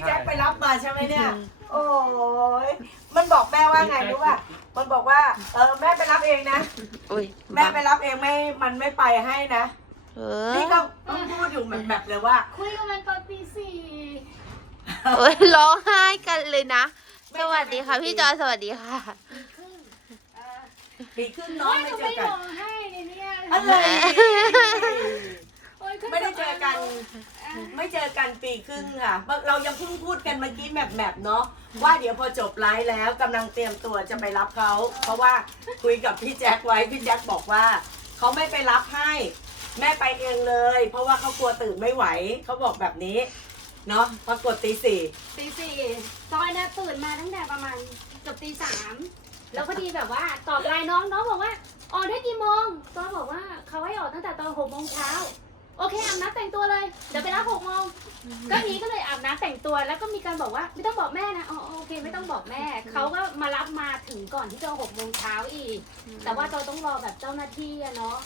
ใช่ไหมเนี่ย โอ้ยมันบอกแม่ว่าไงรู้ป่ะมันบอกว่า เออแม่ไปรับเองนะ อุ้ยแม่ไปรับเองไม่ มันไม่ไปให้นะ เอนี่อก็ต้องพูดอยู่แบบแบบเลยว่า คุยกับมันตอนตีสี่เอ้ยร้องไห้กันเลยนะ สวัสดีค่ะ พี่จอยสวัสดีค่ะ ครึ่งเออปีครึ่งน้องโอ้ยไม่หนูเจไม่อกันร้องไห้เลยเนี่ยอะไรโอ้ยขึ้นไม่ได้เจอกันอะ ไม่เจอกันปีครึ่งค่ะ เรายังเพิ่งพูดกันเมื่อกี้แบบแบบๆเนาะว่าเดี๋ยวพอจบไลฟ์แล้วกำลังเตรียมตัวจะไปรับเขา เพราะว่าคุยกับพี่แจ็คไว้พี่แจ็คบอกว่าเขาไม่ไปรับให้ แม่ไปเองเลย เพราะว่าเขากลัวตื่นไม่ไหวเขาบอกแบบนี้เนาะปรากฏตีสี่ตีสี่จอยนี่ยตื่นมาตั้งแต่ประมาณเกือบตีสามแล้วพอดีแบบว่าตอบไลน์น้องน้องบอกว่าออกได้กี่โมงจอยบอกว่าเขาให้ออกตั้งแต่ตอนหกโมงเช้า โอเคอาบน้ำแต่งตัวเลย เดี๋ยวไปรับหกโมงก็นี้ก็เลยอาบน้ำแต่งตัว แล้วก็มีการบอกว่าไม่ต้องบอกแม่นะอ๋อโอเคไม่ต้องบอกแม่ เขาก็มารับมาถึงก่อนที่จะหกโมงเช้าอีก แต่ว่าเราต้องรอแบบเจ้าหน้าที่อะเนาะ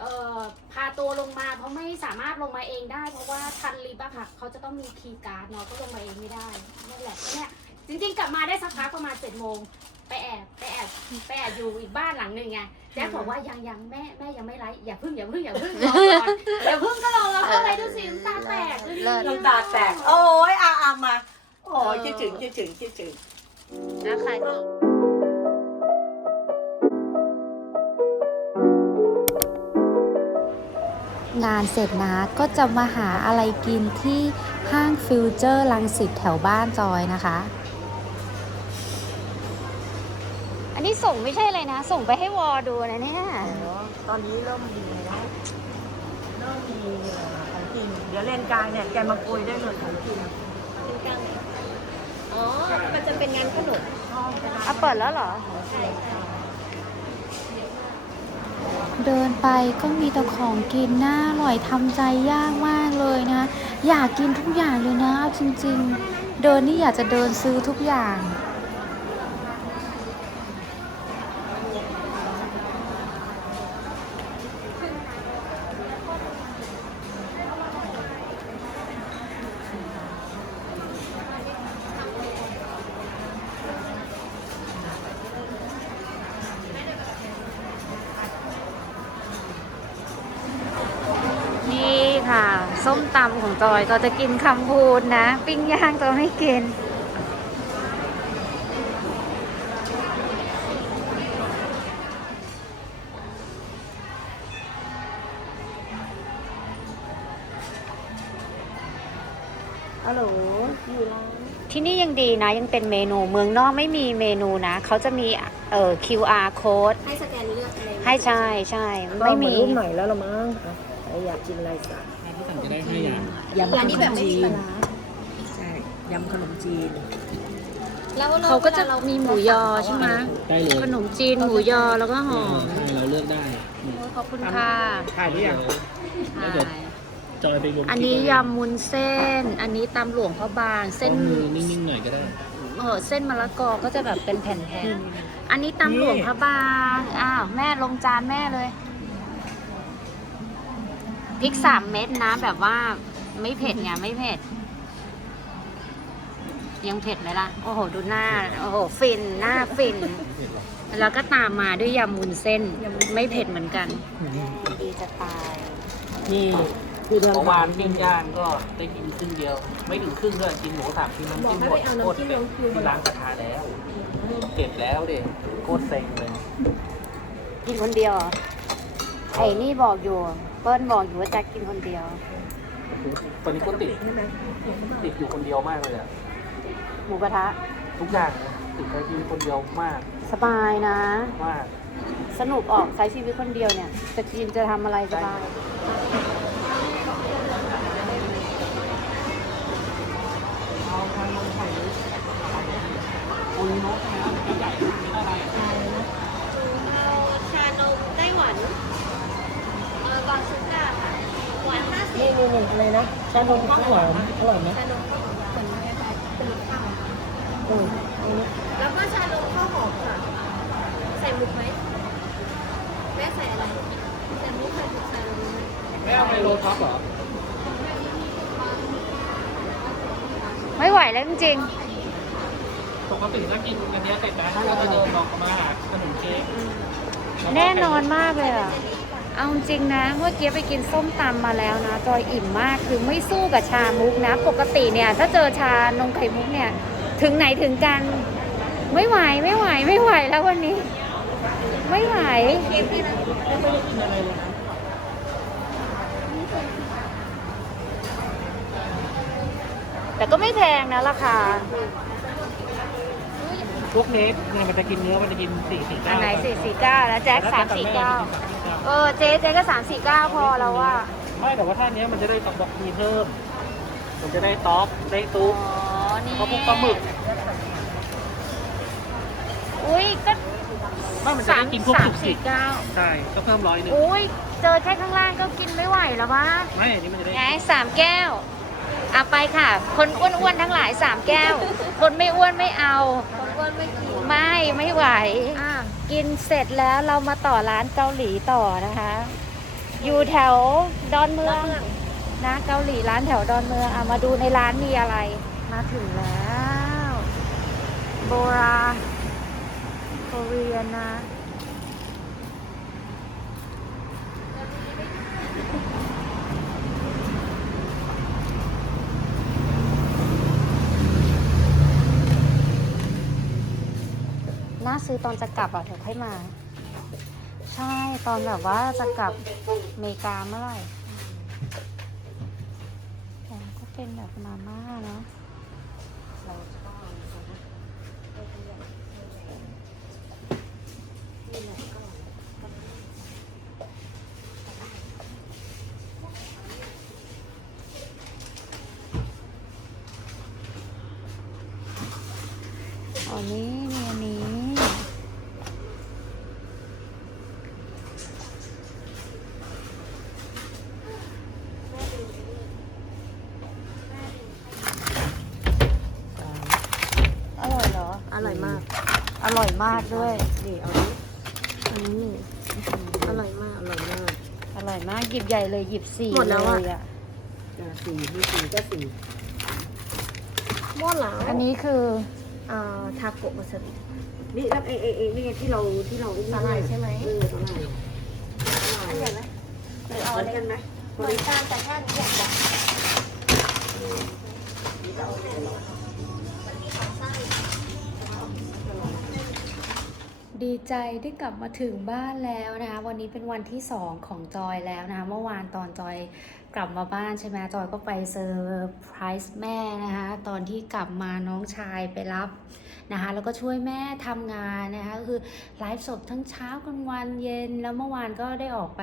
เอ่อพาตัวลงมาเพราะไม่สามารถลงมาเองได้ เพราะว่าทันลิฟต์อะค่ะเขาจะต้องมีคีย์การ์ดเนาะก็ลงมาเองไม่ได้นั่นแหละเนี่ยจริงๆ กลับมาได้สักพักประมาณเจ็ดโมง ไปแอบไปแอบไปแอบอยู่อีกบ้านหลังหนึ่งไงแจ๊คบอกว่ายังยังแม่แม่ยังไม่ไลฟ์อย่าพึ่งอย่าพึ่งอย่าพึ่งรอก่อนอย่าพึ่งก็รอแล้วเข้าไปดูสิน้ำตาแตกดูดิเลิศ น้ำตาแตก โอ้ยอาอามา โอ้ยคิดถึงคิดถึงคิดถึง นะคะ งานเสร็จนะก็จะมาหาอะไรกินที่ห้างฟิวเจอร์ลังสิตแถวบ้านจอยนะคะ อันนี้ส่งไม่ใช่เลยนะ ส่งไปให้วอดูนะเนี่ย ตอนนี้เริ่มดีแล้วเริ่มมีของกิน เดี๋ยวเลนกลางเนี่ยแกมาคุยได้เลยของกินอ๋อ มันจะเป็นงานขนมอะเปิดแล้วเหรอ เดินไปก็มีแต่ของกินน่าอร่อยทำใจยากมากเลยนะ อยากกินทุกอย่างเลยนะเอาจริง ๆ เดินนี่อยากจะเดินซื้อทุกอย่าง ส้มตำของจอยก็จะกินคำพูดนะ ปิ้งย่างจอยไม่กินฮัลโหลอยู่ร้านที่นี่ยังดีนะ ยังเป็นเมนูเมืองนอกไม่มีเมนูนะ เขาจะมีเอ่อ QR code ให้สแกนเลือกอะไรให้ใช่ใช่ไม่มีรูปหน่อยแล้วละมั้งอะใครอยากกินอะไรสั่งที่สั่งจะ ได้ห้าอย่างยำขอันนนี้มแบบไม่จีมีนปลาร้า ใช่ยำขนมจีน แล้วเขาก็จะมีหมูยอใช่ไหมได้เลยขนมจีนหมูยอแล้วก็หอมใช่เราเลือกได้ขอบคุณค่ะถ่ายหรือยังแล้วเดี๋ยวจอยไปรวมอันนี้ยำมุนเส้น อันนี้ตำหลวงพระบางเส้เส้นนมือนิ่งๆหน่อยก็ได้เออเส้นมะละกอก็จะแบบเป็นแผ่นๆ อันนี้ตำหลวงพระบาง อ้าว แม่ลงจานแม่เลย พริกสามเม็ดนะ แบบว่าไม่เผ็ดไงไม่เผ็ด ยังเผ็ดไหมล่ะ โอ้โห ดูหน้า โอ้โห ฟินหน้าฟิน แล้วก็ตามมาด้วยยำมุนเส้น ไม่เผ็ดเหมือนกัน ดีจะตาย นี่คือเดินเมื่อวานปิ้งย่างก็ได้กินครึ่งเดียว ไม่ถึงครึ่งด้วยกินหมูสามชิ้นน้ำจิ้มหมดโคตรเผ็ดที่ล้างกระทะแล้วเผ็ดแล้วเด็โคตรเซ็งเลย กินคนเดียวเหรอไอ้นี่บอกอยู่ เปิ้ลบอกอยู่ว่าแจ็คกินคนเดียว ตอนนี้ก็ติดติดอยู่คนเดียวมากเลยอะหมูกระทะ ทุกอย่างนะติดใช้ชีวิตคนเดียวมากสบายนะ มากสนุกออกใช้ชีวิตคนเดียวเนี่ย จะกินจะทำอะไรสบายเอาชานมไต้หวันเออบางซุก้าค่ะหวานห้าสิบ นี่นี่นี่อะไรนะชานมข้าวหวานอร่อยไหมชานมข้าวหอมผลไม้เป็นรสข้าวอืมเอาเนี่ยแล้วก็ชานมข้าวหอมค่ะ ใส่มุกไหมแม่ใส่อะไรใส่มุกใส่มุกใส่อะไรไหมไม่เอาไมโลท็อปเหรอไม่ไหวแล้วจริงปกติถ้ากินอันเนี้ยเสร็จนะแล้วก็เดินออกมาหาขนมเค้กๆแน่นอนมากเลยอะ เเอาจริงนะ เมื่อกี้ไปกินส้มตำมาแล้วนะ จอยอิ่มมากคือไม่สู้กับชามุกนะ ปกติเนี่ย ถ้าเจอชานมไข่มุกเนี่ย ถึงไหนถึงกัน ไม่ไหวไม่ไหวไม่ไหวแล้ววันนี้ ไม่ไหวแต่ก็ไม่แพงนะราคา พวกเนสเนี่ยมันจะกินเนื้อมันจะกินสี่สี่อัเก้านไหนสี่สี่เก้าแล้วแจ็คสามสี่เก้าเออเจ๊เจ๊ก็สามสี่เก้าพอแล้วว่าไม่แต่ว่าท่าเนี้ยมันจะได้ตอกบอกมีเพิ่ม มันจะได้ต๊อกได้ตุ๊กอ๋อนี่เพราะพวกปลาหมึกอุ้ยก็ไม่มันจะสามได้กินพวกสาสุมกสิสี่เก้าใช่ก็เพิ่มร้อยหนึ่งอุ้ยเจอแค่ข้างล่างก็กินไม่ไหวแล้ววะไม่อันนี้มันจะได้ไงสามแก้วเอาไปค่ะ คนอ้วนๆทั้งหลายสามแก้ว คนไม่อ้วนไม่เอาคน อ้วนไม่กินไม่ไม่ไหวกินเสร็จแล้วเรามาต่อร้านเกาหลีต่อนะคะ อยู่แถวดอนเมืองนะเกาหลีร้านแถวดอนเมืองอะมาดูในร้านมีอะไร มาถึงแล้ว โบราโคเรียนนะาซื้อตอนจะกลับอะเดี๋ยวค่อยมา ใช่ตอนแบบว่าจะกลับอเมริกาเมื่อไหร่ก็เป็นแบบมาม่าเนาะอันนี้นี่อันนี้ อร่อยเหรอ อร่อยมาก อร่อยมากด้วย นี่เอานี้อันนี้อร่อยมาก อร่อยมาก อร่อยมาก หยิบใหญ่เลย หยิบสี่หมดแล้วอะเยอะอ่าสี่นี่สี่ก็สี่หม้อหลาอันนี้คืออ่าทาโกะมาสลินี่แล้วไอ้ไอ้ไอ้นี่ไงที่เราที่เราสาหร่ายใช่ไหมเออสาหร่ายสาหร่ายอันใหญ่ไหมเหมือนกันไหมเหมือนกันแต่แค่นี้ใหญ่กว่า ดีใจได้กลับมาถึงบ้านแล้วนะคะ วันนี้เป็นวันที่สองของจอยแล้วนะคะ เมื่อวานตอนจอยกลับมาบ้านใช่ไหมจอยก็ไปเซอร์ไพรส์แม่นะคะ ตอนที่กลับมาน้องชายไปรับนะคะ แล้วก็ช่วยแม่ทำงานนะคะ ก็คือไลฟ์สดทั้งเช้ากลางวันเย็น แล้วเมื่อวานก็ได้ออกไป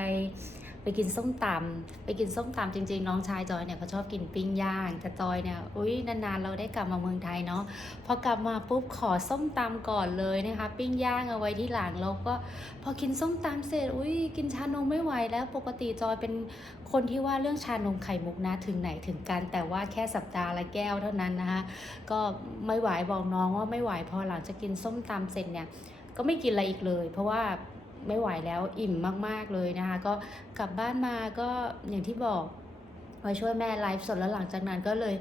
ไปกินส้มตำไปกินส้มตำจริง ๆ น้องชายจอยเนี่ยเขาชอบกินปิ้งย่างแต่จอยเนี่ยอุ้ยนานๆเราได้กลับมาเมืองไทยเนาะพอกลับมาปุ๊บขอส้มตำก่อนเลยนะคะ ปิ้งย่างเอาไว้ที่หลังแล้วก็พอกินส้มตำเสร็จอุ้ยกินชานมไม่ไหวแล้วปกติจอยเป็นคนที่ว่าเรื่องชานมไข่มุกนะถึงไหนถึงกันแต่ว่าแค่สัปดาห์ละแก้วเท่านั้นนะคะก็ไม่ไหวบอกน้องว่าไม่ไหวพอหลังจากกินส้มตำเสร็จเนี่ยก็ไม่กินอะไรอีกเลย เพราะว่า ไม่ไหวแล้วอิ่มมากๆเลยนะคะ ก็กลับบ้านมาก็อย่างที่บอกมาช่วยแม่ไลฟ์สดแล้วหลังจากนั้นก็เลย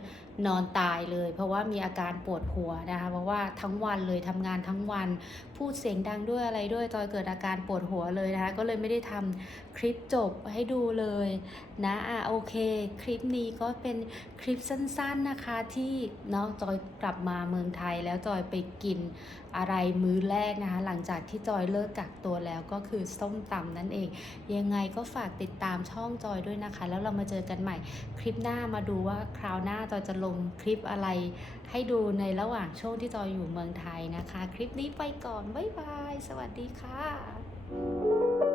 นอนตายเลย เพราะว่ามีอาการปวดหัวนะคะ เพราะว่าทั้งวันเลยทำงานทั้งวัน พูดเสียงดังด้วยอะไรด้วยจอยเกิดอาการปวดหัวเลยนะคะ ก็เลยไม่ได้ทำคลิปจบให้ดูเลยนะอะโอเค คลิปนี้ก็เป็นคลิปสั้นๆนะคะที่เนาะจอยกลับมาเมืองไทยแล้วจอยไปกินอะไรมื้อแรกนะคะ หลังจากที่จอยเลิกกักตัวแล้วก็คือส้มตำนั่นเอง ยังไงก็ฝากติดตามช่องจอยด้วยนะคะ แล้วเรามาเจอกันใหม่คลิปหน้ามาดูว่าคราวหน้าจอยจะลงคลิปอะไร ให้ดูในระหว่างช่วงที่จอยอยู่เมืองไทยนะคะ คลิปนี้ไปก่อน บ๊ายบาย สวัสดีค่ะ